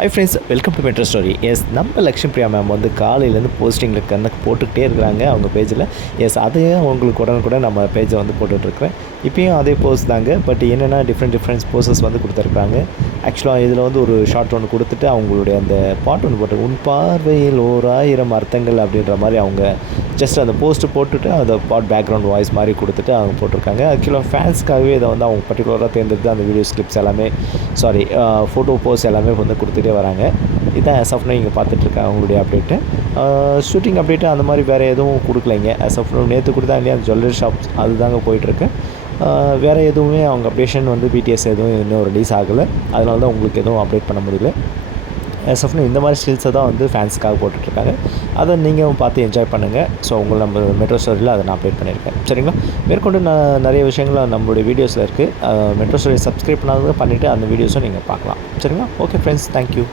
High friends, welcome to metro story. Yes, நம்ம Lakshmi Priya ma'am வந்து காலையிலேருந்து போஸ்டிங்கில் கணக்கு போட்டுக்கிட்டே இருக்கிறாங்க அவங்க பேஜில். எஸ், அதையே உங்களுக்கு உடனுக்குடன் நம்ம பேஜை வந்து போட்டுட்ருக்குறேன். இப்போயும் அதே போஸ் தாங்க. பட் என்னென்னா டிஃப்ரெண்ட் போஸஸ் வந்து கொடுத்துருக்குறாங்க. ஆக்சுவலாக இதில் வந்து ஒரு ஷார்ட் ஒன்று கொடுத்துட்டு அவங்களுடைய அந்த பாட்டு ஒன்று போட்டு உன் பார்வையில் 1000 அர்த்தங்கள் அப்படின்ற மாதிரி அவங்க ஜஸ்ட் அந்த போஸ்ட்டு போட்டுட்டு அந்த பாட் பேக்ரவுண்ட் வாய்ஸ் மாதிரி கொடுத்துட்டு அவங்க போட்டிருக்காங்க. ஆக்சுவலாக ஃபேன்ஸ்க்காகவே இதை வந்து அவங்க பர்டிகுலராக தேர்ந்தெடுத்து அந்த வீடியோஸ் கிளிப்ஸ் எல்லாமே ஃபோட்டோ போஸ் எல்லாமே வந்து கொடுத்துட்டே வராங்க. இதான் ஆஸ் ஆஃப் நோ இங்கே பார்த்துட்ருக்காங்க அவங்களுடைய அப்டேட்டு. ஷூட்டிங் அப்டேட்டு அந்த மாதிரி வேறு எதுவும் கொடுக்கலைங்க. ஆஸ் ஆஃப் நோ நேற்று கொடுத்தா இல்லையா அந்த ஜுவல்லரி ஷாப்ஸ் அதுதாங்க போயிட்டுருக்கு. வேறு எதுவுமே அவங்க அப்டேஷன் வந்து பிடிஎஸ் எதுவும் இன்னும் ரிலீஸ் ஆகலை. அதனால தான் உங்களுக்கு எதுவும் அப்டேட் பண்ண முடியல. ஆஸ் ஆஃப் நோ இந்த மாதிரி ஸ்டில்ஸை தான் வந்து ஃபேன்ஸுக்காக போட்டுட்ருக்காங்க. அதை நீங்கள் பார்த்து என்ஜாய் பண்ணுங்கள். ஸோ நம்ம மெட்ரோ ஸ்டோரியில் அதை நான் அப்டேட் பண்ணியிருக்கேன். சரிங்களா? மேற்கொண்டு நான் நிறைய விஷயங்கள் நம்மளுடைய வீடியோஸில் இருக்குது. மெட்ரோ ஸ்டோரி சப்ஸ்கிரைப் பண்ணாதவங்க பண்ணிவிட்டு அந்த வீடியோஸும் நீங்கள் பார்க்கலாம். சரிங்களா? Okay friends, thank you.